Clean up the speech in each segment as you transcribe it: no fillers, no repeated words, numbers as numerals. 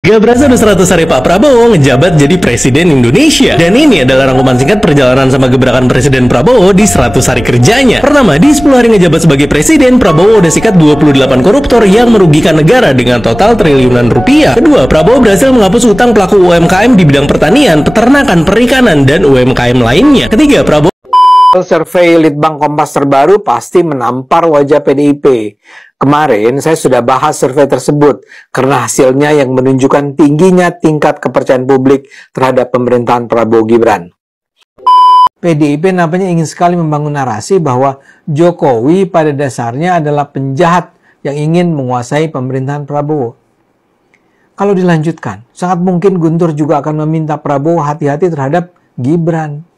Gak berasa udah 100 hari Pak Prabowo ngejabat jadi Presiden Indonesia. Dan ini adalah rangkuman singkat perjalanan sama gebrakan Presiden Prabowo di 100 hari kerjanya. Pertama, di 10 hari ngejabat sebagai Presiden, Prabowo udah sikat 28 koruptor yang merugikan negara dengan total triliunan rupiah. Kedua, Prabowo berhasil menghapus utang pelaku UMKM di bidang pertanian, peternakan, perikanan, dan UMKM lainnya. Ketiga, Prabowo Survei Litbang Kompas terbaru pasti menampar wajah PDIP. Kemarin saya sudah bahas survei tersebut karena hasilnya yang menunjukkan tingginya tingkat kepercayaan publik terhadap pemerintahan Prabowo Gibran. PDIP nampaknya ingin sekali membangun narasi bahwa Jokowi pada dasarnya adalah penjahat yang ingin menguasai pemerintahan Prabowo. Kalau dilanjutkan, sangat mungkin Guntur juga akan meminta Prabowo hati-hati terhadap Gibran.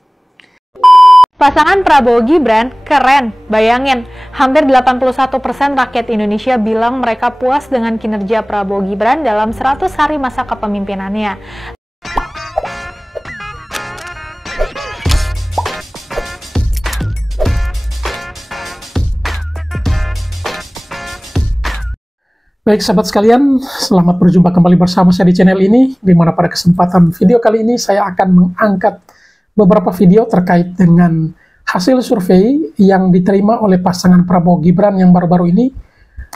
Pasangan Prabowo-Gibran keren, bayangin, hampir 81% rakyat Indonesia bilang mereka puas dengan kinerja Prabowo-Gibran dalam 100 hari masa kepemimpinannya. Baik sahabat sekalian, selamat berjumpa kembali bersama saya di channel ini, di mana pada kesempatan video kali ini saya akan mengangkat beberapa video terkait dengan hasil survei yang diterima oleh pasangan Prabowo Gibran yang baru-baru ini.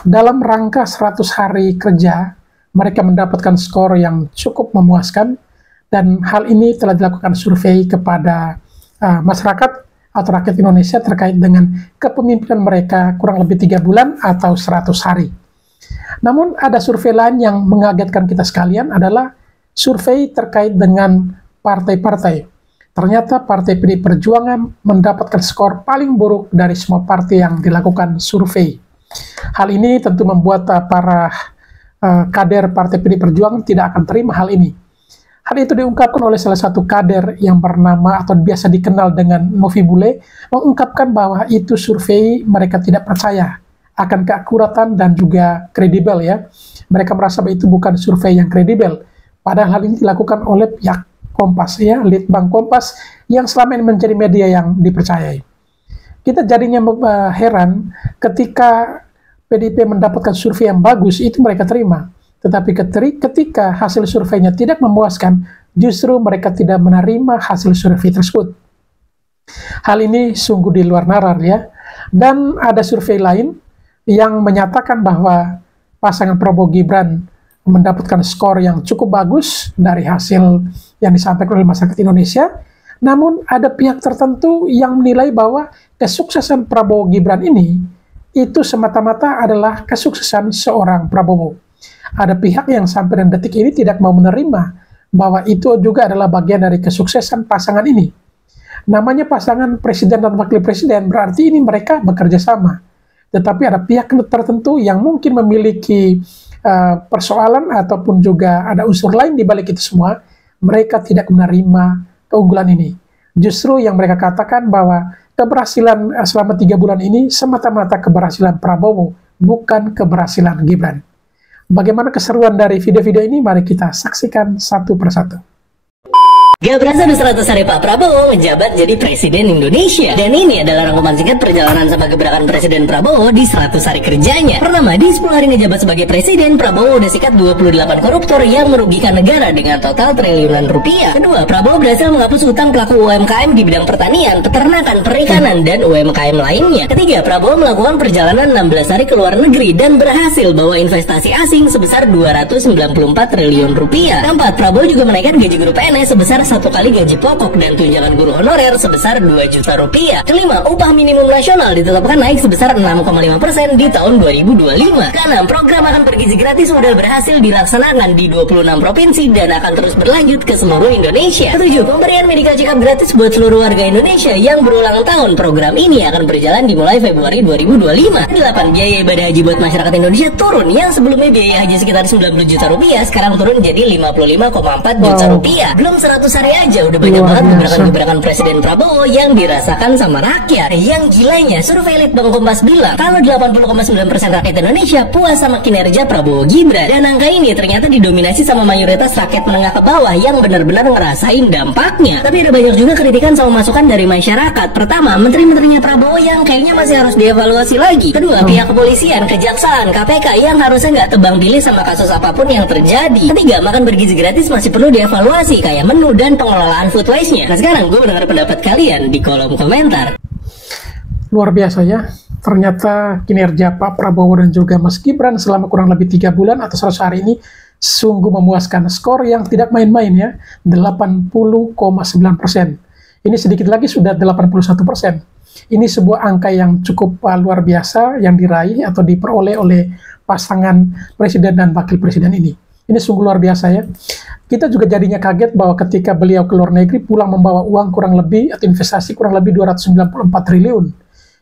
Dalam rangka 100 hari kerja, mereka mendapatkan skor yang cukup memuaskan, dan hal ini telah dilakukan survei kepada masyarakat atau rakyat Indonesia terkait dengan kepemimpinan mereka kurang lebih 3 bulan atau 100 hari. Namun ada survei lain yang mengagetkan kita sekalian, adalah survei terkait dengan partai-partai. Ternyata Partai PDI Perjuangan mendapatkan skor paling buruk dari semua partai yang dilakukan survei. Hal ini tentu membuat para kader Partai PDI Perjuangan tidak akan terima hal ini. Hal itu diungkapkan oleh salah satu kader yang bernama atau biasa dikenal dengan Novi Bule, mengungkapkan bahwa itu survei mereka tidak percaya akan keakuratan dan juga kredibel ya. Mereka merasa bahwa itu bukan survei yang kredibel. Padahal hal ini dilakukan oleh pihak Kompas ya, Litbang Kompas yang selama ini menjadi media yang dipercayai. Kita jadinya heran ketika PDIP mendapatkan survei yang bagus, itu mereka terima. Tetapi ketika hasil surveinya tidak memuaskan, justru mereka tidak menerima hasil survei tersebut. Hal ini sungguh di luar nalar ya. Dan ada survei lain yang menyatakan bahwa pasangan Prabowo Gibran mendapatkan skor yang cukup bagus dari hasil yang disampaikan oleh masyarakat Indonesia. Namun ada pihak tertentu yang menilai bahwa kesuksesan Prabowo Gibran ini itu semata-mata adalah kesuksesan seorang Prabowo. Ada pihak yang sampai dan detik ini tidak mau menerima bahwa itu juga adalah bagian dari kesuksesan pasangan ini. Namanya pasangan presiden dan wakil presiden, berarti ini mereka bekerja sama. Tetapi ada pihak tertentu yang mungkin memiliki persoalan ataupun juga ada unsur lain di balik itu semua, mereka tidak menerima keunggulan ini. Justru yang mereka katakan bahwa keberhasilan selama 3 bulan ini semata-mata keberhasilan Prabowo, bukan keberhasilan Gibran. Bagaimana keseruan dari video-video ini? Mari kita saksikan satu persatu. Gak berasa udah 100 hari Pak Prabowo menjabat jadi Presiden Indonesia. Dan ini adalah rangkuman singkat perjalanan sama gebrakan Presiden Prabowo di 100 hari kerjanya. Pertama, di 10 hari ngejabat sebagai Presiden, Prabowo udah sikat 28 koruptor yang merugikan negara dengan total triliunan rupiah. Kedua, Prabowo berhasil menghapus utang pelaku UMKM di bidang pertanian, peternakan, perikanan, dan UMKM lainnya. Ketiga, Prabowo melakukan perjalanan 16 hari ke luar negeri dan berhasil bawa investasi asing sebesar 294 triliun rupiah. Keempat, Prabowo juga menaikkan gaji guru PNS sebesar 1 kali gaji pokok dan tunjangan guru honorer sebesar 2 juta rupiah. Kelima, upah minimum nasional ditetapkan naik sebesar 6,5% di tahun 2025. Keenam, program makan bergizi gratis sudah berhasil dilaksanakan di 26 provinsi dan akan terus berlanjut ke seluruh Indonesia. Ketujuh, pemberian medical check-up gratis buat seluruh warga Indonesia yang berulang tahun. Program ini akan berjalan dimulai Februari 2025. Delapan, biaya ibadah haji buat masyarakat Indonesia turun. Yang sebelumnya biaya haji sekitar 90 juta rupiah, sekarang turun jadi 55,4 juta rupiah. Belum 100 hari aja udah banyak banget gebrakan-gebrakan Presiden Prabowo yang dirasakan sama rakyat. Yang gilanya, survei Litbang Kompas bilang kalau 80,9% rakyat Indonesia puas sama kinerja Prabowo Gibran. Dan angka ini ternyata didominasi sama mayoritas rakyat menengah ke bawah yang benar-benar ngerasain dampaknya. Tapi ada banyak juga kritikan sama masukan dari masyarakat. Pertama, menteri-menterinya Prabowo yang kayaknya masih harus dievaluasi lagi. Kedua, pihak kepolisian, kejaksaan, KPK yang harusnya nggak tebang pilih sama kasus apapun yang terjadi. Ketiga, makan bergizi gratis masih perlu dievaluasi kayak menu dan pengelolaan food waste-nya. Nah sekarang gue mendengar pendapat kalian di kolom komentar. Luar biasa ya, ternyata kinerja Pak Prabowo dan juga Mas Gibran selama kurang lebih 3 bulan atau 100 hari ini sungguh memuaskan. Skor yang tidak main-main ya, 80,9%. Ini sedikit lagi sudah 81%. Ini sebuah angka yang cukup luar biasa yang diraih atau diperoleh oleh pasangan presiden dan wakil presiden ini. Ini sungguh luar biasa ya. Kita juga jadinya kaget bahwa ketika beliau ke luar negeri pulang membawa uang kurang lebih atau investasi kurang lebih 294 triliun.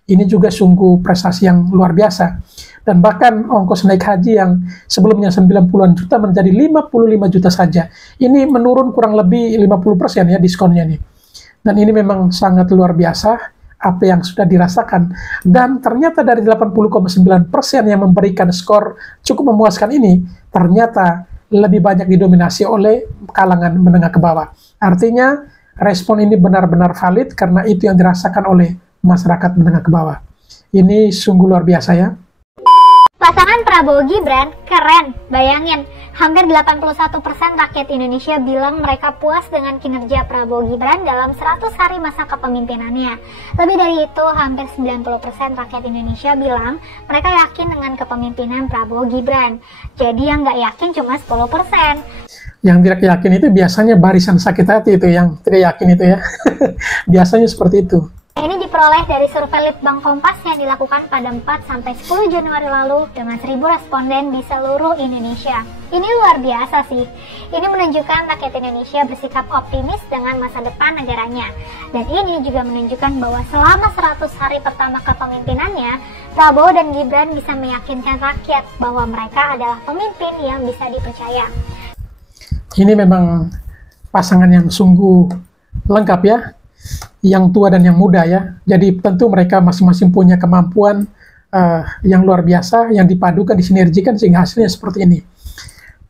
Ini juga sungguh prestasi yang luar biasa. Dan bahkan ongkos naik haji yang sebelumnya 90-an juta menjadi 55 juta saja. Ini menurun kurang lebih 50% ya diskonnya nih. Dan ini memang sangat luar biasa apa yang sudah dirasakan. Dan ternyata dari 80,9% yang memberikan skor cukup memuaskan ini, ternyata lebih banyak didominasi oleh kalangan menengah ke bawah. Artinya, respon ini benar-benar valid karena itu yang dirasakan oleh masyarakat menengah ke bawah. Ini sungguh luar biasa ya. Pasangan Prabowo Gibran keren, bayangin. Hampir 81% rakyat Indonesia bilang mereka puas dengan kinerja Prabowo Gibran dalam 100 hari masa kepemimpinannya. Lebih dari itu, hampir 90% rakyat Indonesia bilang mereka yakin dengan kepemimpinan Prabowo Gibran. Jadi yang nggak yakin cuma 10%. Yang tidak yakin itu biasanya barisan sakit hati itu, yang tidak yakin itu ya. Biasanya seperti itu. Ini diperoleh dari survei Litbang Kompas yang dilakukan pada 4-10 Januari lalu dengan 1.000 responden di seluruh Indonesia. Ini luar biasa sih. Ini menunjukkan rakyat Indonesia bersikap optimis dengan masa depan negaranya. Dan ini juga menunjukkan bahwa selama 100 hari pertama kepemimpinannya, Prabowo dan Gibran bisa meyakinkan rakyat bahwa mereka adalah pemimpin yang bisa dipercaya. Ini memang pasangan yang sungguh lengkap ya. Yang tua dan yang muda ya. Jadi tentu mereka masing-masing punya kemampuan yang luar biasa, yang dipadukan, disinergikan sehingga hasilnya seperti ini.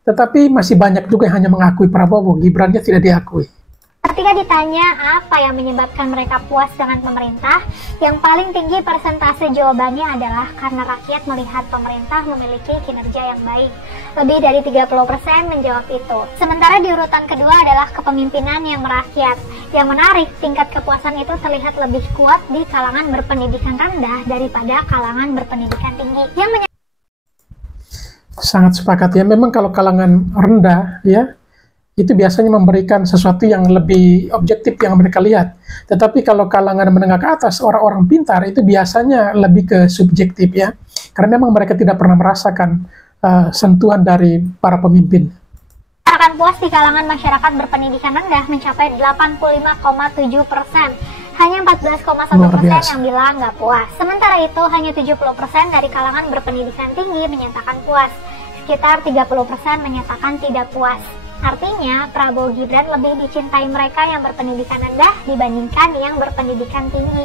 Tetapi masih banyak juga yang hanya mengakui Prabowo, Gibrannya tidak diakui. Ketika ditanya apa yang menyebabkan mereka puas dengan pemerintah, yang paling tinggi persentase jawabannya adalah karena rakyat melihat pemerintah memiliki kinerja yang baik. Lebih dari 30% menjawab itu. Sementara di urutan kedua adalah kepemimpinan yang merakyat. Yang menarik, tingkat kepuasan itu terlihat lebih kuat di kalangan berpendidikan rendah daripada kalangan berpendidikan tinggi. Sangat sepakat ya, memang kalau kalangan rendah ya, itu biasanya memberikan sesuatu yang lebih objektif yang mereka lihat. Tetapi kalau kalangan menengah ke atas, orang-orang pintar, itu biasanya lebih ke subjektif ya. Karena memang mereka tidak pernah merasakan sentuhan dari para pemimpin. Akan puas di kalangan masyarakat berpendidikan rendah mencapai 85,7%. Hanya 14,1% yang bilang nggak puas. Sementara itu, hanya 70% dari kalangan berpendidikan tinggi menyatakan puas. Sekitar 30% menyatakan tidak puas. Artinya, Prabowo Gibran lebih dicintai mereka yang berpendidikan rendah dibandingkan yang berpendidikan tinggi.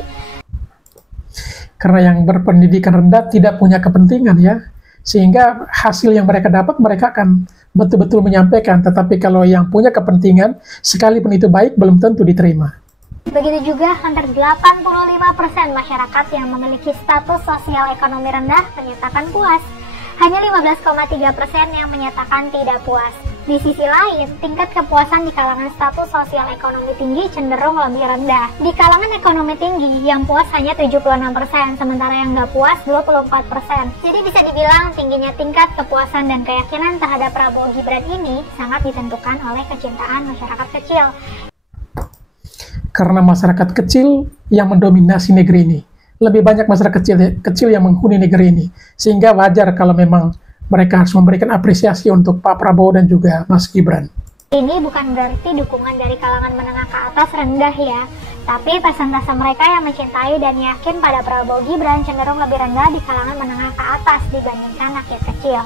Karena yang berpendidikan rendah tidak punya kepentingan ya, sehingga hasil yang mereka dapat mereka akan betul-betul menyampaikan. Tetapi kalau yang punya kepentingan, sekalipun itu baik, belum tentu diterima. Begitu juga hampir 85% masyarakat yang memiliki status sosial ekonomi rendah menyatakan puas. Hanya 15,3% yang menyatakan tidak puas. Di sisi lain, tingkat kepuasan di kalangan status sosial ekonomi tinggi cenderung lebih rendah. Di kalangan ekonomi tinggi, yang puas hanya 76%, sementara yang nggak puas 24%. Jadi bisa dibilang tingginya tingkat kepuasan dan keyakinan terhadap Prabowo Gibran ini sangat ditentukan oleh kecintaan masyarakat kecil. Karena masyarakat kecil yang mendominasi negeri ini. Lebih banyak masyarakat kecil yang menghuni negeri ini. Sehingga wajar kalau memang mereka harus memberikan apresiasi untuk Pak Prabowo dan juga Mas Gibran. Ini bukan berarti dukungan dari kalangan menengah ke atas rendah ya. Tapi persentase mereka yang mencintai dan yakin pada Prabowo Gibran cenderung lebih rendah di kalangan menengah ke atas dibandingkan rakyat kecil.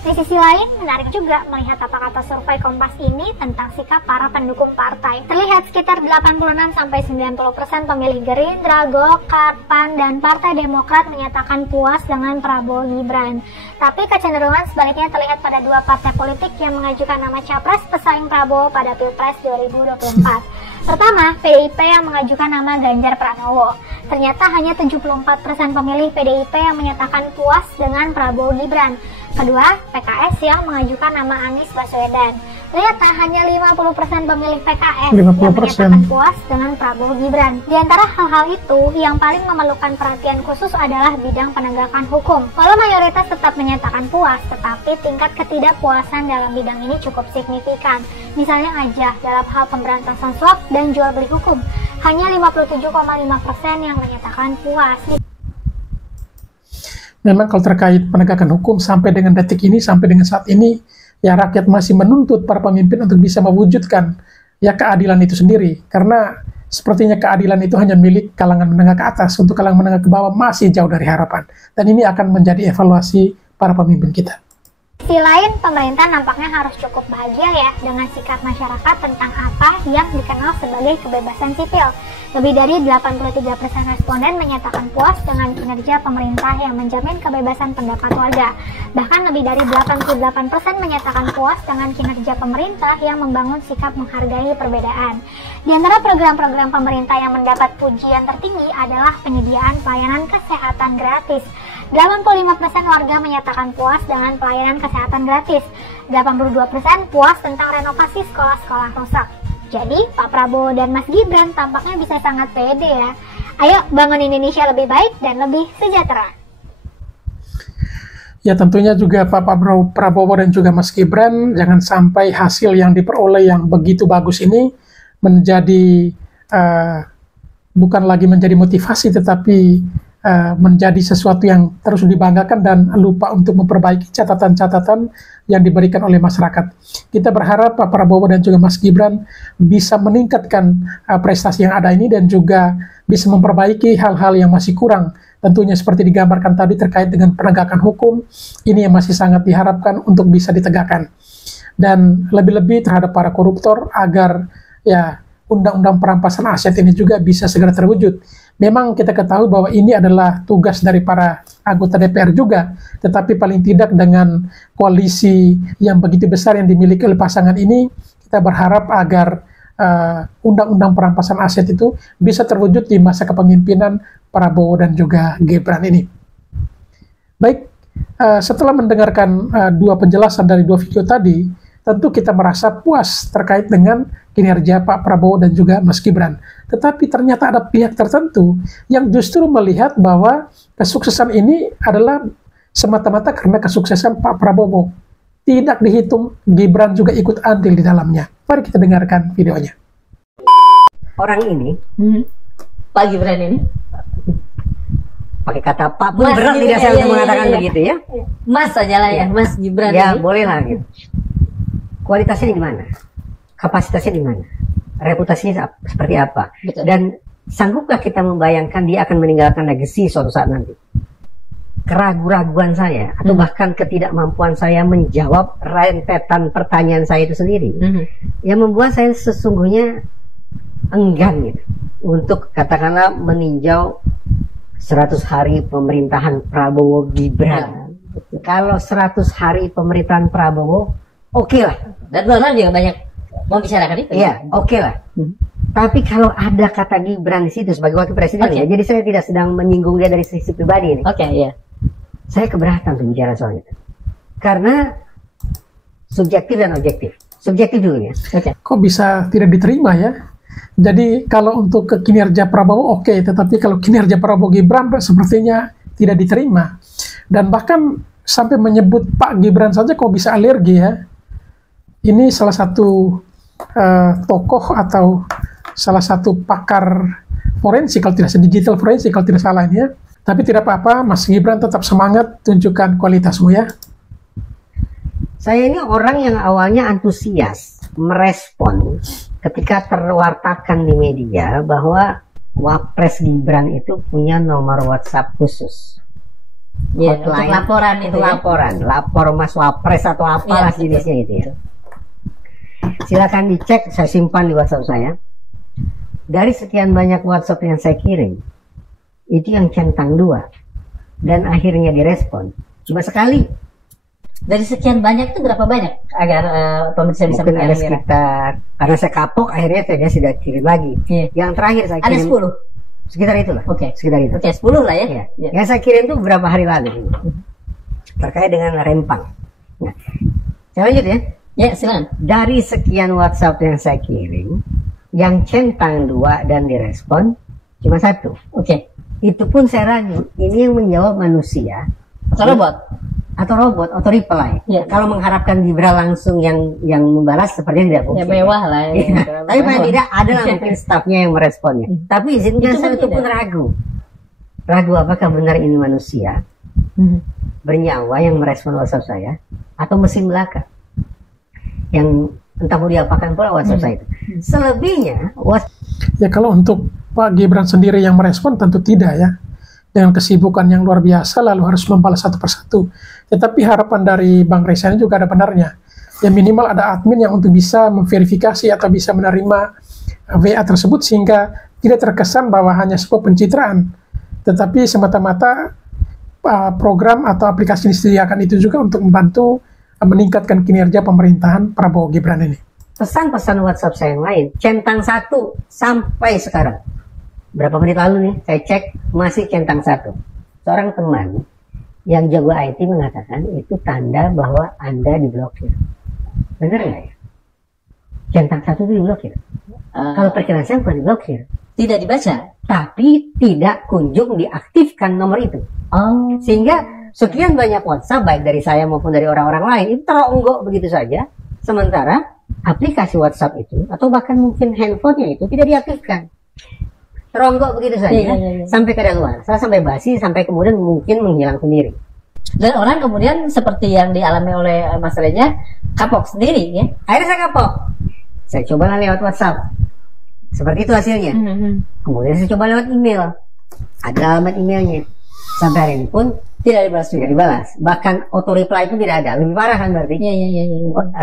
Di sisi lain, menarik juga melihat apa kata survei Kompas ini tentang sikap para pendukung partai. Terlihat sekitar 86-90% pemilih Gerindra, Golkar, PAN, dan Partai Demokrat menyatakan puas dengan Prabowo Gibran. Tapi kecenderungan sebaliknya terlihat pada dua partai politik yang mengajukan nama capres pesaing Prabowo pada Pilpres 2024. Pertama, PDIP yang mengajukan nama Ganjar Pranowo. Ternyata hanya 74% pemilih PDIP yang menyatakan puas dengan Prabowo Gibran. Kedua, PKS yang mengajukan nama Anies Baswedan. Ternyata hanya 50% pemilih PKS yang menyatakan puas dengan Prabowo Gibran. Di antara hal-hal itu, yang paling memerlukan perhatian khusus adalah bidang penegakan hukum. Walau mayoritas tetap menyatakan puas, tetapi tingkat ketidakpuasan dalam bidang ini cukup signifikan. Misalnya aja dalam hal pemberantasan suap dan jual beli hukum, hanya 57,5% yang menyatakan puas. Memang kalau terkait penegakan hukum sampai dengan detik ini, sampai dengan saat ini, ya rakyat masih menuntut para pemimpin untuk bisa mewujudkan ya keadilan itu sendiri. Karena sepertinya keadilan itu hanya milik kalangan menengah ke atas, untuk kalangan menengah ke bawah masih jauh dari harapan. Dan ini akan menjadi evaluasi para pemimpin kita. Di sisi lain, pemerintah nampaknya harus cukup bahagia ya dengan sikap masyarakat tentang apa yang dikenal sebagai kebebasan sipil. Lebih dari 83% responden menyatakan puas dengan kinerja pemerintah yang menjamin kebebasan pendapat warga. Bahkan lebih dari 88% menyatakan puas dengan kinerja pemerintah yang membangun sikap menghargai perbedaan. Di antara program-program pemerintah yang mendapat pujian tertinggi adalah penyediaan pelayanan kesehatan gratis. 85% warga menyatakan puas dengan pelayanan kesehatan gratis. 82% puas tentang renovasi sekolah-sekolah rusak. Jadi, Pak Prabowo dan Mas Gibran tampaknya bisa sangat pede ya. Ayo bangun Indonesia lebih baik dan lebih sejahtera. Ya tentunya juga Pak Prabowo dan juga Mas Gibran, jangan sampai hasil yang diperoleh yang begitu bagus ini menjadi bukan lagi menjadi motivasi, tetapi menjadi sesuatu yang terus dibanggakan dan lupa untuk memperbaiki catatan-catatan yang diberikan oleh masyarakat. Kita berharap Pak Prabowo dan juga Mas Gibran bisa meningkatkan prestasi yang ada ini dan juga bisa memperbaiki hal-hal yang masih kurang. Tentunya seperti digambarkan tadi terkait dengan penegakan hukum, ini yang masih sangat diharapkan untuk bisa ditegakkan. Dan lebih-lebih terhadap para koruptor agar ya undang-undang perampasan aset ini juga bisa segera terwujud. Memang kita ketahui bahwa ini adalah tugas dari para anggota DPR juga, tetapi paling tidak dengan koalisi yang begitu besar yang dimiliki oleh pasangan ini, kita berharap agar undang-undang perampasan aset itu bisa terwujud di masa kepemimpinan Prabowo dan juga Gibran ini. Baik, setelah mendengarkan dua penjelasan dari dua video tadi, tentu kita merasa puas terkait dengan kinerja Pak Prabowo dan juga Mas Gibran. Tetapi ternyata ada pihak tertentu yang justru melihat bahwa kesuksesan ini adalah semata-mata karena kesuksesan Pak Prabowo. Tidak dihitung Gibran juga ikut andil di dalamnya. Mari kita dengarkan videonya. Orang ini, Pak Gibran ini, pakai kata Pak pun berat tidak saya untuk mengatakan begitu ya. Mas aja lah ya, Mas Gibran. Ya ini. boleh lah gitu. Kualitasnya di mana? Kapasitasnya di mana? Reputasinya seperti apa? Betul. Dan sanggupkah kita membayangkan dia akan meninggalkan legacy suatu saat nanti? Keraguan-raguan saya atau bahkan ketidakmampuan saya menjawab rentetan pertanyaan saya itu sendiri yang membuat saya sesungguhnya enggan gitu, untuk katakanlah meninjau 100 hari pemerintahan Prabowo Gibran. Kalau 100 hari pemerintahan Prabowo oke lah. Dan orang juga banyak membicarakan itu. Iya, oke lah. Tapi kalau ada kata Gibran di situ sebagai wakil presiden ya, jadi saya tidak sedang menyinggung dia dari sisi pribadi ini. Oke, iya. Saya keberatan untuk bicara soal itu. Karena subjektif dan objektif. Subjektif dulu ya. Oke. Kok bisa tidak diterima ya? Jadi kalau untuk ke kinerja Prabowo oke, tetapi kalau kinerja Prabowo Gibran sepertinya tidak diterima. Dan bahkan sampai menyebut Pak Gibran saja kok bisa alergi ya. Ini salah satu tokoh atau salah satu pakar forensik kalau tidak digital forensik kalau tidak salah ini ya. Tapi tidak apa-apa, Mas Gibran tetap semangat, tunjukkan kualitasmu ya. Saya ini orang yang awalnya antusias merespon ketika terwartakan di media bahwa Wapres Gibran itu punya nomor WhatsApp khusus. Hotline, untuk laporan itu ya? Laporan, lapor Mas Wapres atau apalah jenisnya itu ya. Silakan dicek, saya simpan di WhatsApp saya. Dari sekian banyak WhatsApp yang saya kirim, itu yang centang 2 dan akhirnya direspon cuma sekali. Dari sekian banyak itu berapa banyak agar pemirsa bisa mungkin ada sekitar, karena saya kapok akhirnya saya tidak kirim lagi. Yang terakhir saya kirim ada 10 sekitar itulah. Sekitar itu. 10 lah ya. Yang saya kirim itu beberapa hari lalu terkait dengan Rempang. Nah, saya lanjut ya. Ya, silakan. Dari sekian WhatsApp yang saya kirim, yang centang 2 dan direspon cuma 1. Itu pun saya ragu, ini yang menjawab manusia atau robot? Atau reply. Kalau mengharapkan Gibran langsung yang membalas sepertinya tidak mungkin. Ya mewah lah. Tapi paling tidak ada lah mungkin stafnya yang meresponnya. Tapi izinkan saya itu pun ragu. Ragu apakah benar ini manusia bernyawa yang merespon WhatsApp saya atau mesin belaka yang entah mau diapakan pula WhatsApp saya itu. Selebihnya ya kalau untuk Pak Gibran sendiri yang merespon tentu tidak ya, dengan kesibukan yang luar biasa lalu harus membalas satu persatu. Tetapi harapan dari Bang Reza juga ada benarnya. Ya minimal ada admin yang untuk bisa memverifikasi atau bisa menerima WA tersebut sehingga tidak terkesan bahwa hanya sebuah pencitraan, tetapi semata-mata program atau aplikasi yang disediakan itu juga untuk membantu meningkatkan kinerja pemerintahan Prabowo Gibran ini. Pesan-pesan WhatsApp saya yang lain centang 1 sampai sekarang. Berapa menit lalu nih saya cek masih centang 1. Seorang teman yang jago IT mengatakan itu tanda bahwa Anda diblokir. Benar nggak ya? Centang 1 itu diblokir. Kalau perkiraan saya bukan diblokir, tidak dibaca, tapi tidak kunjung diaktifkan nomor itu. Sehingga sekian banyak WhatsApp baik dari saya maupun dari orang-orang lain itu teronggok begitu saja, sementara aplikasi WhatsApp itu atau bahkan mungkin handphonenya itu tidak diaktifkan, teronggok begitu saja sampai kadaluarsa, sampai basi, sampai kemudian mungkin menghilang sendiri. Dan orang kemudian seperti yang dialami oleh Mas Reza kapok sendiri ya. Akhirnya saya kapok, saya cobalah lewat WhatsApp, seperti itu hasilnya. Kemudian saya coba lewat email, ada alamat emailnya, sampai hari ini pun tidak dibalas. Bahkan auto reply itu tidak ada. Lebih parah kan berarti?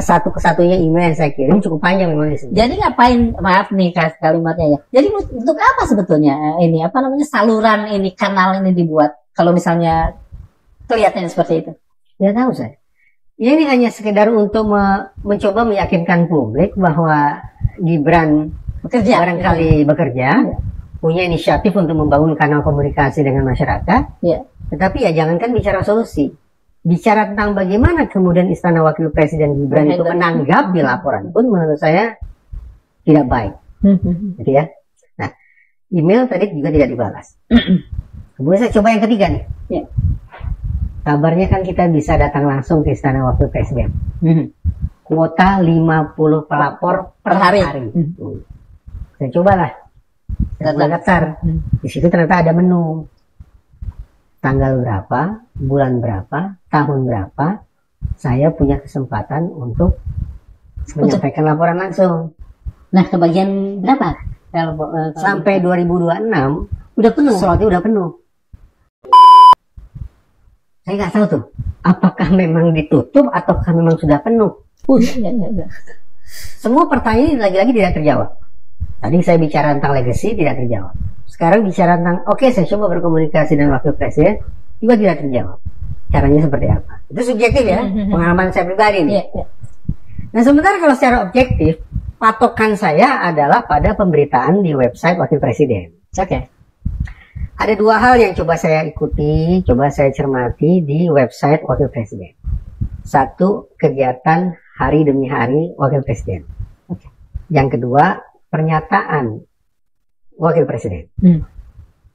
Satu kesatunya email yang saya kirim cukup panjang memang di sini. Jadi ngapain, maaf nih kalimatnya ya. Jadi untuk apa sebetulnya ini apa namanya saluran ini, kanal ini dibuat kalau misalnya kelihatannya seperti itu? Tidak tahu saya. Ini hanya sekedar untuk mencoba meyakinkan publik bahwa Gibran barangkali bekerja, punya inisiatif untuk membangun kanal komunikasi dengan masyarakat. Tetapi ya jangankan bicara solusi, bicara tentang bagaimana kemudian Istana Wakil Presiden Gibran itu menanggapi laporan pun menurut saya tidak baik. Gitu ya. Nah, email tadi juga tidak dibalas. Kemudian saya coba yang ketiga nih. Kabarnya kan kita bisa datang langsung ke Istana Wakil Presiden. Kuota 50 pelapor per hari. Saya cobalah. Saya daftar. Di situ ternyata ada menu. Tanggal berapa, bulan berapa, tahun berapa, saya punya kesempatan untuk menyampaikan laporan langsung. Nah, ke bagian berapa? Sampai 2026 udah penuh. Slotnya udah penuh. Saya nggak tahu tuh, apakah memang ditutup ataukah memang sudah penuh. Semua pertanyaan lagi-lagi tidak terjawab. Tadi saya bicara tentang legacy, tidak terjawab. Sekarang bicara tentang, oke, saya coba berkomunikasi dengan Wakil Presiden, juga tidak terjawab. Caranya seperti apa? Itu subjektif ya, pengalaman saya pribadi nih. Nah, sementara kalau secara objektif, patokan saya adalah pada pemberitaan di website Wakil Presiden. Ada dua hal yang coba saya ikuti, coba saya cermati di website Wakil Presiden. Satu, kegiatan hari demi hari Wakil Presiden. Yang kedua, pernyataan Wakil Presiden.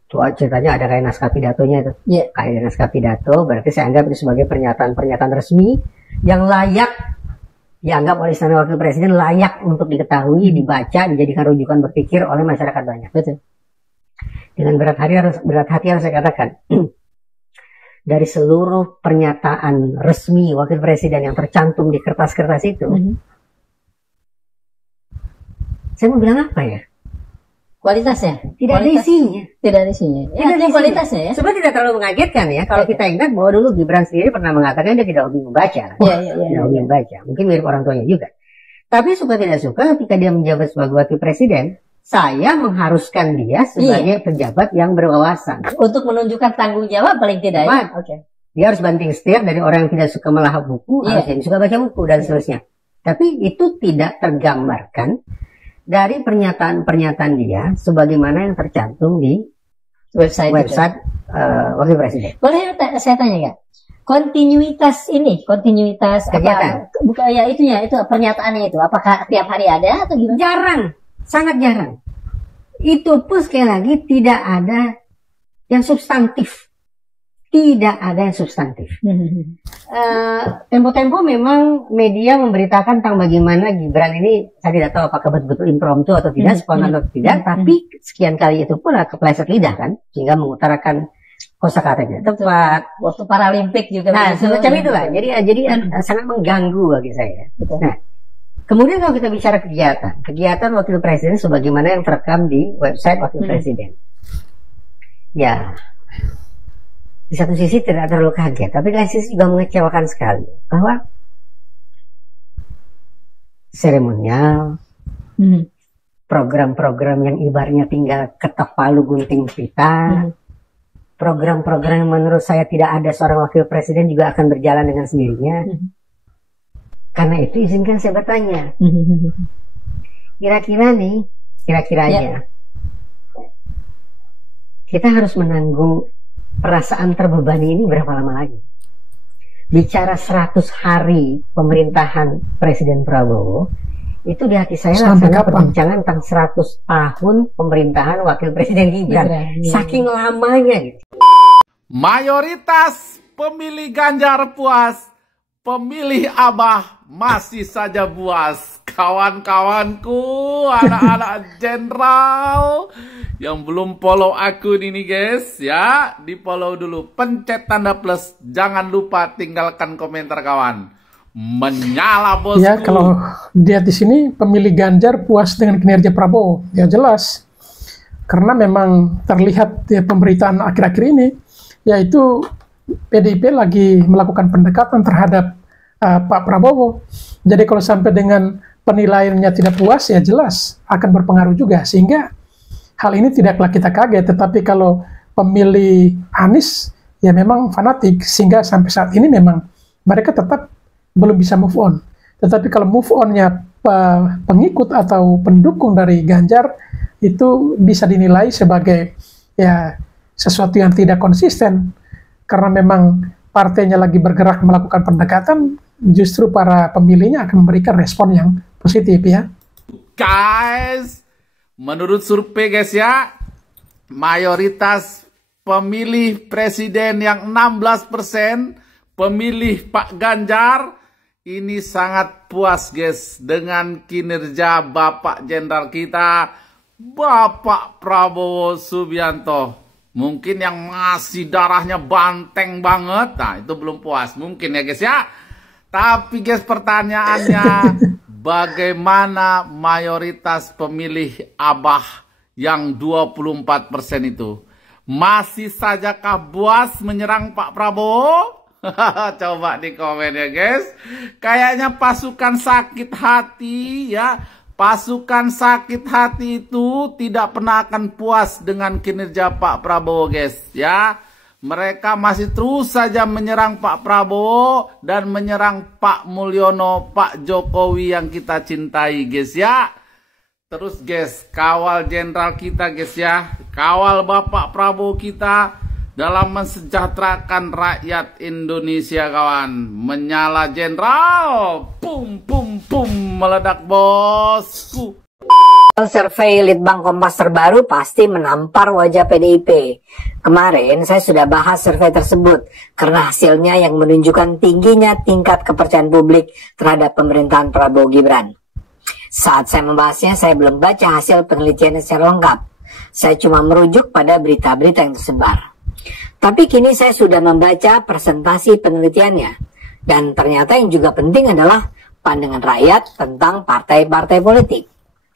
Tuh ceritanya ada kayak naskah pidatonya itu. Kayak naskah pidato, berarti saya anggap itu sebagai pernyataan-pernyataan resmi yang layak dianggap oleh Istana Wakil Presiden, layak untuk diketahui, dibaca, dijadikan rujukan berpikir oleh masyarakat banyak. Betul. Dengan berat hati harus saya katakan, dari seluruh pernyataan resmi Wakil Presiden yang tercantum di kertas-kertas itu, saya mau bilang apa ya? Kualitasnya? Tidak ada isinya. Tidak ada isinya. Tidak ada kualitasnya ya. Sebenarnya tidak terlalu mengagetkan ya. Kalau kita ingat bahwa dulu Gibran sendiri pernah mengatakan dia tidak hobi membaca. Tidak hobi membaca. Mungkin mirip orang tuanya juga. Tapi suka tidak suka ketika dia menjabat sebagai wakil presiden, saya mengharuskan dia sebagai pejabat yang berwawasan. Untuk menunjukkan tanggung jawab paling tidak ya. Oke. Dia harus banting setir dari orang yang tidak suka melahap buku, harus yang suka baca buku dan seterusnya. Tapi itu tidak tergambarkan dari pernyataan-pernyataan dia sebagaimana yang tercantum di website wakil presiden. Boleh saya tanya nggak? Kontinuitas kegiatan. Bukan ya itu pernyataannya itu. Apakah tiap hari ada atau gimana? Jarang, sangat jarang. Itu pun sekali lagi tidak ada yang substantif. Tidak ada yang substantif. Tempo-tempo memang media memberitakan tentang bagaimana Gibran ini, saya tidak tahu apakah betul-betul impromptu atau tidak, spontan atau tidak, tapi sekian kali itu pun kepleset lidah kan, sehingga mengutarakan kosakata tidak tepat. Waktu Paralimpik juga. Nah, semacam itulah. Jadi sangat mengganggu bagi saya. Nah, kemudian kalau kita bicara kegiatan wakil presiden sebagaimana yang terekam di website wakil presiden. Ya, di satu sisi tidak terlalu kaget, tapi di lain sisi juga mengecewakan sekali bahwa seremonial, program-program yang ibaratnya tinggal ketok palu gunting pita, program-program yang menurut saya tidak ada seorang wakil presiden juga akan berjalan dengan sendirinya. Karena itu izinkan saya bertanya, kira-kiranya kita harus menanggung perasaan terbebani ini berapa lama lagi? Bicara 100 hari pemerintahan Presiden Prabowo, itu di hati saya rasanya perbincangan tentang 100 tahun pemerintahan Wakil Presiden Gibran. Saking lamanya gitu. Mayoritas pemilih Ganjar puas, pemilih Abah masih saja buas. Kawan-kawanku, anak-anak jenderal yang belum follow akun ini guys, ya, di follow dulu, pencet tanda plus, jangan lupa tinggalkan komentar kawan. Menyala bosku. Ya, kalau lihat di sini pemilih Ganjar puas dengan kinerja Prabowo, ya jelas. Karena memang terlihat ya, pemberitaan akhir-akhir ini, yaitu PDIP lagi melakukan pendekatan terhadap Pak Prabowo. Jadi kalau sampai dengan penilaiannya tidak puas, ya jelas akan berpengaruh juga. Sehingga hal ini tidaklah kita kaget. Tetapi kalau pemilih Anies, ya memang fanatik. Sehingga sampai saat ini memang mereka tetap belum bisa move on. Tetapi kalau move on-nya pengikut atau pendukung dari Ganjar, itu bisa dinilai sebagai ya sesuatu yang tidak konsisten. Karena memang partainya lagi bergerak melakukan pendekatan, justru para pemilihnya akan memberikan respon yang positif ya. Guys, menurut survei guys ya, mayoritas pemilih presiden yang 16%, pemilih Pak Ganjar, ini sangat puas guys dengan kinerja Bapak Jenderal kita, Bapak Prabowo Subianto. Mungkin yang masih darahnya banteng banget, nah itu belum puas mungkin ya guys ya. Tapi guys, pertanyaannya, bagaimana mayoritas pemilih Abah yang 24% itu? Masih sajakah buas menyerang Pak Prabowo? Coba di komen ya guys. Kayaknya pasukan sakit hati ya. Pasukan sakit hati itu tidak pernah akan puas dengan kinerja Pak Prabowo guys ya. Mereka masih terus saja menyerang Pak Prabowo dan menyerang Pak Mulyono, Pak Jokowi yang kita cintai guys ya. Terus guys, kawal jenderal kita guys ya. Kawal Bapak Prabowo kita dalam mensejahterakan rakyat Indonesia kawan. Menyala jenderal, pum pum pum, meledak bosku. Survei Litbang Kompas terbaru pasti menampar wajah PDIP. Kemarin saya sudah bahas survei tersebut karena hasilnya yang menunjukkan tingginya tingkat kepercayaan publik terhadap pemerintahan Prabowo Gibran. Saat saya membahasnya, saya belum baca hasil penelitiannya secara lengkap. Saya cuma merujuk pada berita-berita yang tersebar. Tapi kini saya sudah membaca presentasi penelitiannya. Dan ternyata yang juga penting adalah pandangan rakyat tentang partai-partai politik.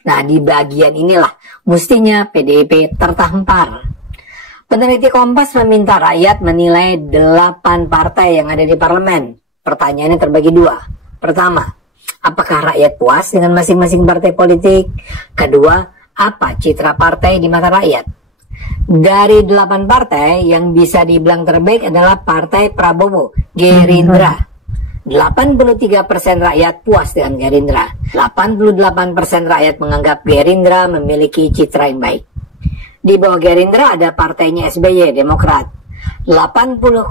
Nah, di bagian inilah mestinya PDIP tertampar. Peneliti Kompas meminta rakyat menilai 8 partai yang ada di parlemen. Pertanyaannya terbagi 2. Pertama, apakah rakyat puas dengan masing-masing partai politik? Kedua, apa citra partai di mata rakyat? Dari 8 partai yang bisa dibilang terbaik adalah Partai Prabowo, Gerindra. 83% rakyat puas dengan Gerindra. 88% rakyat menganggap Gerindra memiliki citra yang baik. Di bawah Gerindra ada partainya SBY, Demokrat. 80,5%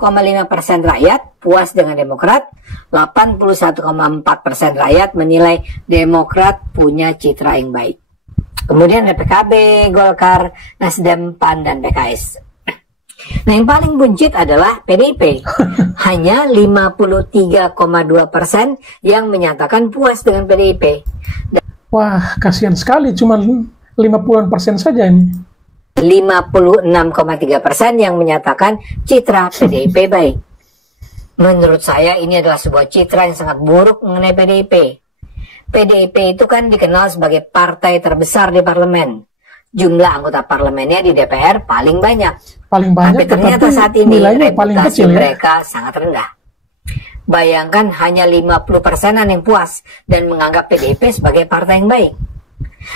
rakyat puas dengan Demokrat. 81,4% rakyat menilai Demokrat punya citra yang baik. Kemudian ada PKB, Golkar, Nasdem, PAN, dan PKS. Nah, yang paling buncit adalah PDIP. Hanya 53,2% yang menyatakan puas dengan PDIP. Wah, kasihan sekali, cuma 50% saja ini. 56,3% yang menyatakan citra PDIP baik. Menurut saya ini adalah sebuah citra yang sangat buruk mengenai PDIP. PDIP itu kan dikenal sebagai partai terbesar di parlemen. Jumlah anggota parlemennya di DPR paling banyak. Tapi ternyata saat ini reputasi mereka sangat rendah. Bayangkan hanya 50%-an yang puas dan menganggap PDIP sebagai partai yang baik.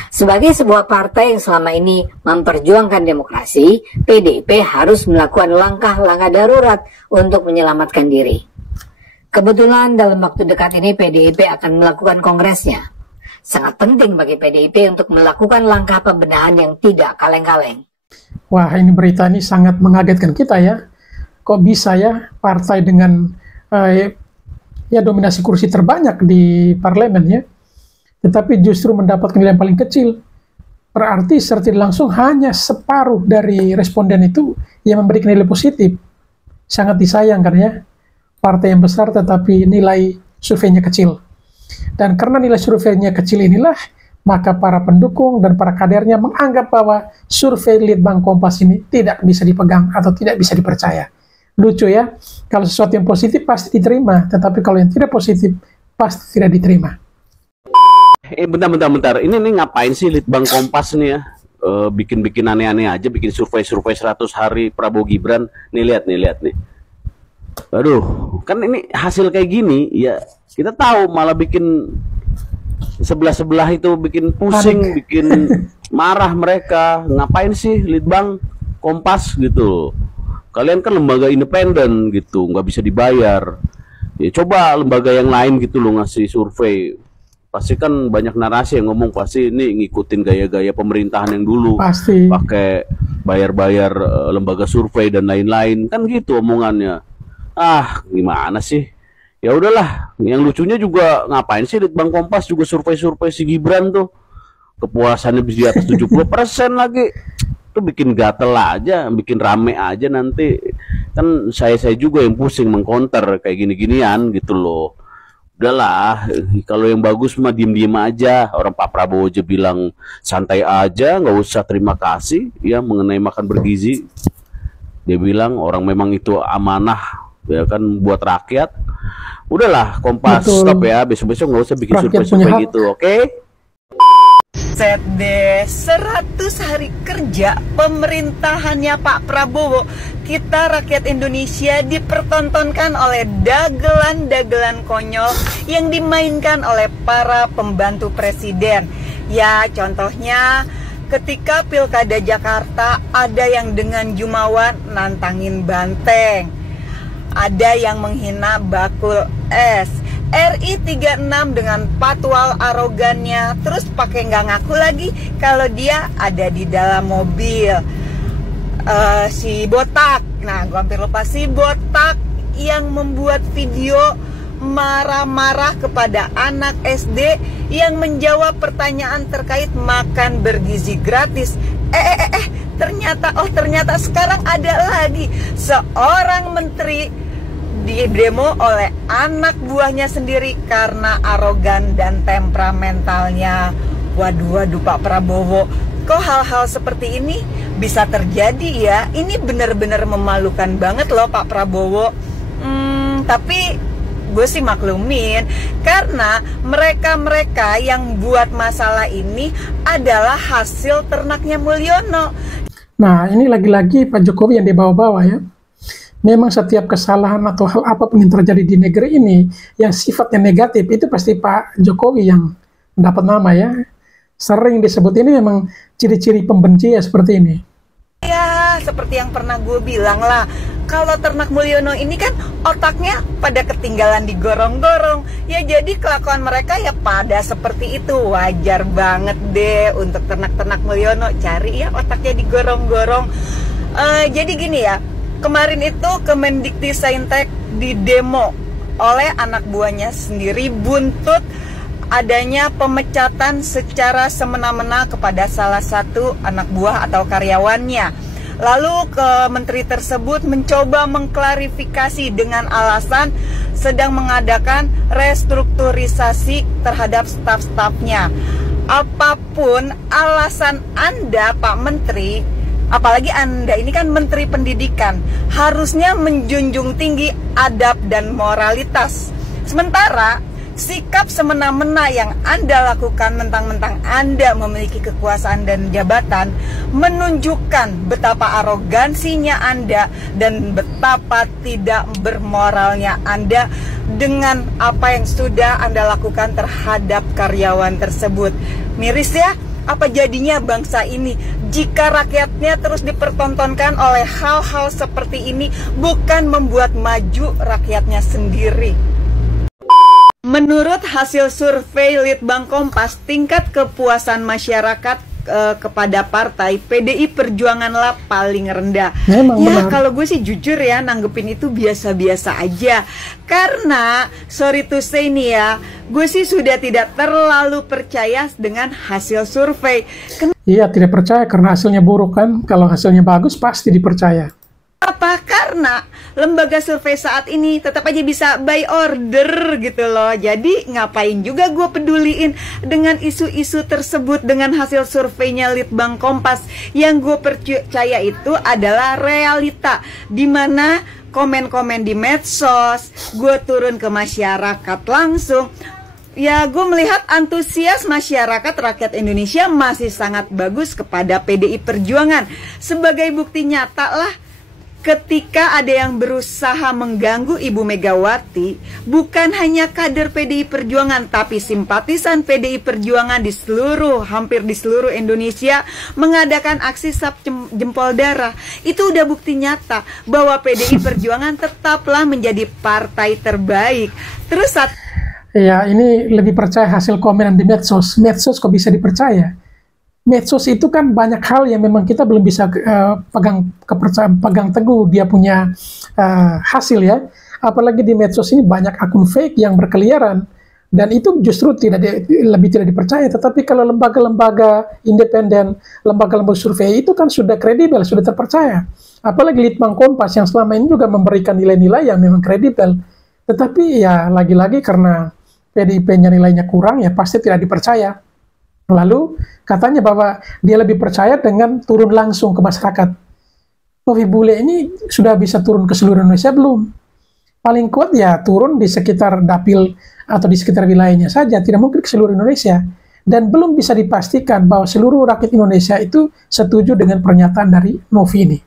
Sebagai sebuah partai yang selama ini memperjuangkan demokrasi, PDIP harus melakukan langkah-langkah darurat untuk menyelamatkan diri. Kebetulan dalam waktu dekat ini PDIP akan melakukan kongresnya. Sangat penting bagi PDIP untuk melakukan langkah pembenahan yang tidak kaleng-kaleng. Wah, ini berita ini sangat mengagetkan kita ya. Kok bisa ya partai dengan ya dominasi kursi terbanyak di parlemen ya, tetapi justru mendapatkan nilai yang paling kecil. Berarti secara tidak langsung hanya separuh dari responden itu yang memberikan nilai positif. Sangat disayangkan ya, partai yang besar tetapi nilai surveinya kecil. Dan karena nilai surveinya kecil inilah, maka para pendukung dan para kadernya menganggap bahwa survei Litbang Kompas ini tidak bisa dipegang atau tidak bisa dipercaya. Lucu ya, kalau sesuatu yang positif pasti diterima, tetapi kalau yang tidak positif pasti tidak diterima. Bentar. Ini nih ngapain sih Litbang Kompas nih ya? Bikin-bikin aneh-aneh aja, bikin survei 100 hari Prabowo Gibran. Nih lihat nih. Aduh, kan ini hasil kayak gini ya, kita tahu malah bikin sebelah itu bikin pusing, bikin marah mereka. Ngapain sih Litbang Kompas gitu? Kalian kan lembaga independen gitu, nggak bisa dibayar. Ya coba lembaga yang lain gitu loh ngasih survei. Pasti kan banyak narasi yang ngomong pasti ini ngikutin gaya-gaya pemerintahan yang dulu. Pasti. Pakai bayar-bayar lembaga survei dan lain-lain. Kan gitu omongannya. Ah, gimana sih? Ya udahlah, yang lucunya juga ngapain sih Litbang Kompas juga survei-survei si Gibran tuh. Kepuasannya di atas 70% lagi. Itu bikin gatel aja, bikin rame aja nanti. Kan saya juga yang pusing mengcounter kayak gini-ginian gitu loh. Udahlah, kalau yang bagus mah diem-diem aja. Orang Pak Prabowo aja bilang santai aja, nggak usah terima kasih ya mengenai makan bergizi. Dia bilang orang memang itu amanah ya kan buat rakyat. Udahlah, Kompas. Betul. Stop ya, besok-besok nggak usah bikin survei-survei gitu, oke? Set deh 100 hari kerja pemerintahannya Pak Prabowo, kita rakyat Indonesia dipertontonkan oleh dagelan-dagelan konyol yang dimainkan oleh para pembantu presiden. Ya contohnya ketika Pilkada Jakarta ada yang dengan jumawa nantangin banteng, ada yang menghina bakul es, RI 36 dengan patwal arogannya, terus pakai nggak ngaku lagi kalau dia ada di dalam mobil. Si Botak, nah gue hampir lupa, si Botak yang membuat video marah-marah kepada anak SD yang menjawab pertanyaan terkait makan bergizi gratis. Ternyata sekarang ada lagi seorang menteri di demo oleh anak buahnya sendiri karena arogan dan temperamentalnya. Waduh Pak Prabowo, kok hal-hal seperti ini bisa terjadi ya? Ini benar-benar memalukan banget loh Pak Prabowo. Tapi gue sih maklumin, karena mereka-mereka yang buat masalah ini adalah hasil ternaknya Mulyono. Nah, ini lagi-lagi Pak Jokowi yang dibawa-bawa ya. Memang setiap kesalahan atau hal apapun yang terjadi di negeri ini yang sifatnya negatif, itu pasti Pak Jokowi yang dapat nama ya. Sering disebut ini memang ciri-ciri pembenci ya seperti ini. Ya, seperti yang pernah gue bilang lah, kalau ternak Mulyono ini kan otaknya pada ketinggalan di gorong-gorong. Ya jadi kelakuan mereka ya pada seperti itu. Wajar banget deh untuk ternak-ternak Mulyono, cari ya otaknya di gorong-gorong. Jadi gini ya, kemarin itu Kemendikbudristek di demo oleh anak buahnya sendiri buntut adanya pemecatan secara semena-mena kepada salah satu anak buah atau karyawannya. Lalu menteri tersebut mencoba mengklarifikasi dengan alasan sedang mengadakan restrukturisasi terhadap staf-stafnya. Apapun alasan Anda, Pak Menteri, apalagi Anda ini kan Menteri Pendidikan, harusnya menjunjung tinggi adab dan moralitas. Sementara sikap semena-mena yang Anda lakukan mentang-mentang Anda memiliki kekuasaan dan jabatan menunjukkan betapa arogansinya Anda dan betapa tidak bermoralnya Anda dengan apa yang sudah Anda lakukan terhadap karyawan tersebut. Miris ya, apa jadinya bangsa ini jika rakyatnya terus dipertontonkan oleh hal-hal seperti ini, bukan membuat maju rakyatnya sendiri. Menurut hasil survei Litbang Kompas, tingkat kepuasan masyarakat kepada partai PDI Perjuangan lah paling rendah. Memang ya benar. kalau gue sih jujur ya nanggepin itu biasa-biasa aja. Karena sorry to say nih ya, gue sih sudah tidak terlalu percaya dengan hasil survei. Iya, tidak percaya karena hasilnya buruk kan. Kalau hasilnya bagus pasti dipercaya. Apa? Karena lembaga survei saat ini tetap aja bisa by order gitu loh. Jadi ngapain juga gue peduliin dengan isu-isu tersebut dengan hasil surveinya Litbang Kompas. Yang gue percaya itu adalah realita, dimana komen-komen di medsos, gue turun ke masyarakat langsung. Ya, gue melihat antusias masyarakat rakyat Indonesia masih sangat bagus kepada PDI Perjuangan. Sebagai bukti nyata lah, ketika ada yang berusaha mengganggu Ibu Megawati, bukan hanya kader PDI Perjuangan, tapi simpatisan PDI Perjuangan hampir di seluruh Indonesia mengadakan aksi sap jempol darah. Itu udah bukti nyata bahwa PDI Perjuangan tetaplah menjadi partai terbaik. Terus Ya, ini lebih percaya hasil komenan di medsos. Medsos kok bisa dipercaya? Medsos itu kan banyak hal yang memang kita belum bisa pegang teguh dia punya hasil ya. Apalagi di medsos ini banyak akun fake yang berkeliaran dan itu justru lebih tidak dipercaya. Tetapi kalau lembaga-lembaga independen, lembaga-lembaga survei itu kan sudah kredibel, sudah terpercaya. Apalagi Litbang Kompas yang selama ini juga memberikan nilai-nilai yang memang kredibel. Tetapi ya lagi-lagi karena PDIP-nya nilainya kurang ya pasti tidak dipercaya. Lalu katanya bahwa dia lebih percaya dengan turun langsung ke masyarakat. Novi Bule ini sudah bisa turun ke seluruh Indonesia belum? Paling kuat ya turun di sekitar dapil atau di sekitar wilayahnya saja, tidak mungkin ke seluruh Indonesia. Dan belum bisa dipastikan bahwa seluruh rakyat Indonesia itu setuju dengan pernyataan dari Novi ini.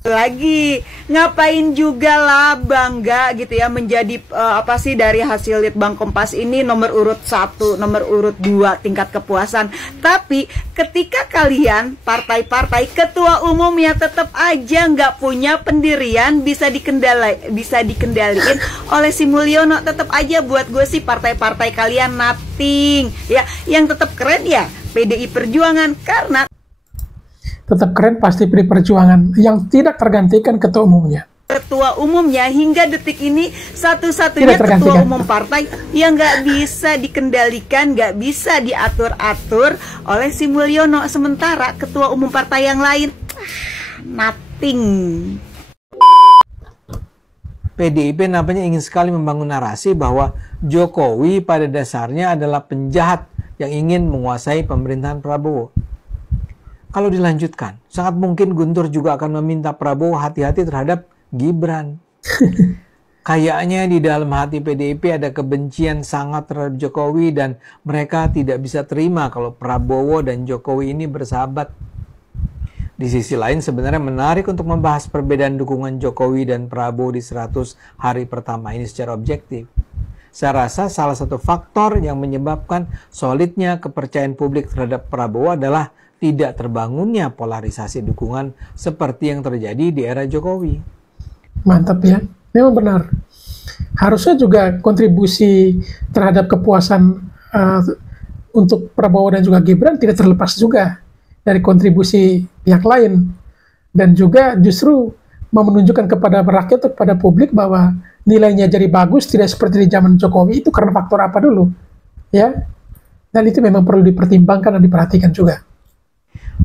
Lagi ngapain juga lah bangga gitu ya menjadi apa sih dari hasil Litbang Kompas ini nomor urut 1, nomor urut 2 tingkat kepuasan. Tapi ketika kalian partai-partai ketua umumnya tetap aja nggak punya pendirian, bisa dikendaliin oleh si Mulyono, tetap aja buat gue sih partai-partai kalian nothing ya. Yang tetap keren ya PDI Perjuangan, karena tetap keren pasti PDI Perjuangan yang tidak tergantikan ketua umumnya. Ketua umumnya hingga detik ini satu-satunya ketua umum partai yang nggak bisa dikendalikan, nggak bisa diatur-atur oleh si Mulyono. Sementara ketua umum partai yang lain, nothing. PDIP nampaknya ingin sekali membangun narasi bahwa Jokowi pada dasarnya adalah penjahat yang ingin menguasai pemerintahan Prabowo. Kalau dilanjutkan, sangat mungkin Guntur juga akan meminta Prabowo hati-hati terhadap Gibran. Kayaknya di dalam hati PDIP ada kebencian sangat terhadap Jokowi dan mereka tidak bisa terima kalau Prabowo dan Jokowi ini bersahabat. Di sisi lain sebenarnya menarik untuk membahas perbedaan dukungan Jokowi dan Prabowo di 100 hari pertama ini secara objektif. Saya rasa salah satu faktor yang menyebabkan solidnya kepercayaan publik terhadap Prabowo adalah tidak terbangunnya polarisasi dukungan seperti yang terjadi di era Jokowi. Mantap ya. Memang benar. Harusnya juga kontribusi terhadap kepuasan untuk Prabowo dan juga Gibran tidak terlepas juga dari kontribusi pihak lain. Dan juga justru menunjukkan kepada rakyat atau kepada publik bahwa nilainya jadi bagus tidak seperti di zaman Jokowi itu karena faktor apa dulu. Ya. Dan itu memang perlu dipertimbangkan dan diperhatikan juga.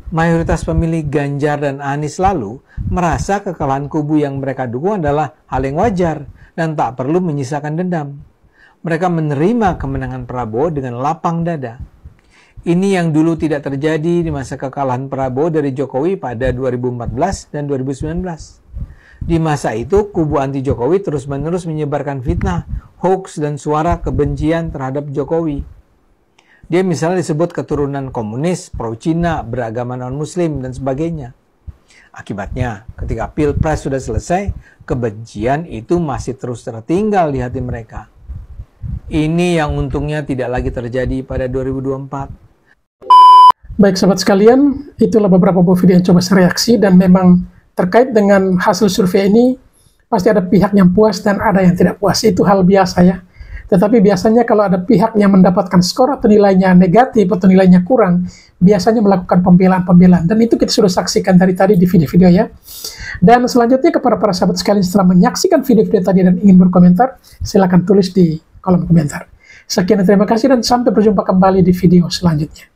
Mayoritas pemilih Ganjar dan Anies lalu merasa kekalahan kubu yang mereka dukung adalah hal yang wajar dan tak perlu menyisakan dendam. Mereka menerima kemenangan Prabowo dengan lapang dada. Ini yang dulu tidak terjadi di masa kekalahan Prabowo dari Jokowi pada 2014 dan 2019. Di masa itu, kubu anti Jokowi terus-menerus menyebarkan fitnah, hoax, dan suara kebencian terhadap Jokowi. Dia misalnya disebut keturunan komunis, pro-Cina, beragama non-muslim, dan sebagainya. Akibatnya, ketika Pilpres sudah selesai, kebencian itu masih terus tertinggal di hati mereka. Ini yang untungnya tidak lagi terjadi pada 2024. Baik sahabat sekalian, itulah beberapa video yang coba saya reaksi, dan memang terkait dengan hasil survei ini, pasti ada pihak yang puas dan ada yang tidak puas. Itu hal biasa ya. Tetapi biasanya kalau ada pihak yang mendapatkan skor atau nilainya negatif atau nilainya kurang, biasanya melakukan pembelaan-pembelaan. Dan itu kita sudah saksikan dari tadi di video-video ya. Dan selanjutnya kepada para sahabat sekalian setelah menyaksikan video-video tadi dan ingin berkomentar, silakan tulis di kolom komentar. Sekian dan terima kasih dan sampai berjumpa kembali di video selanjutnya.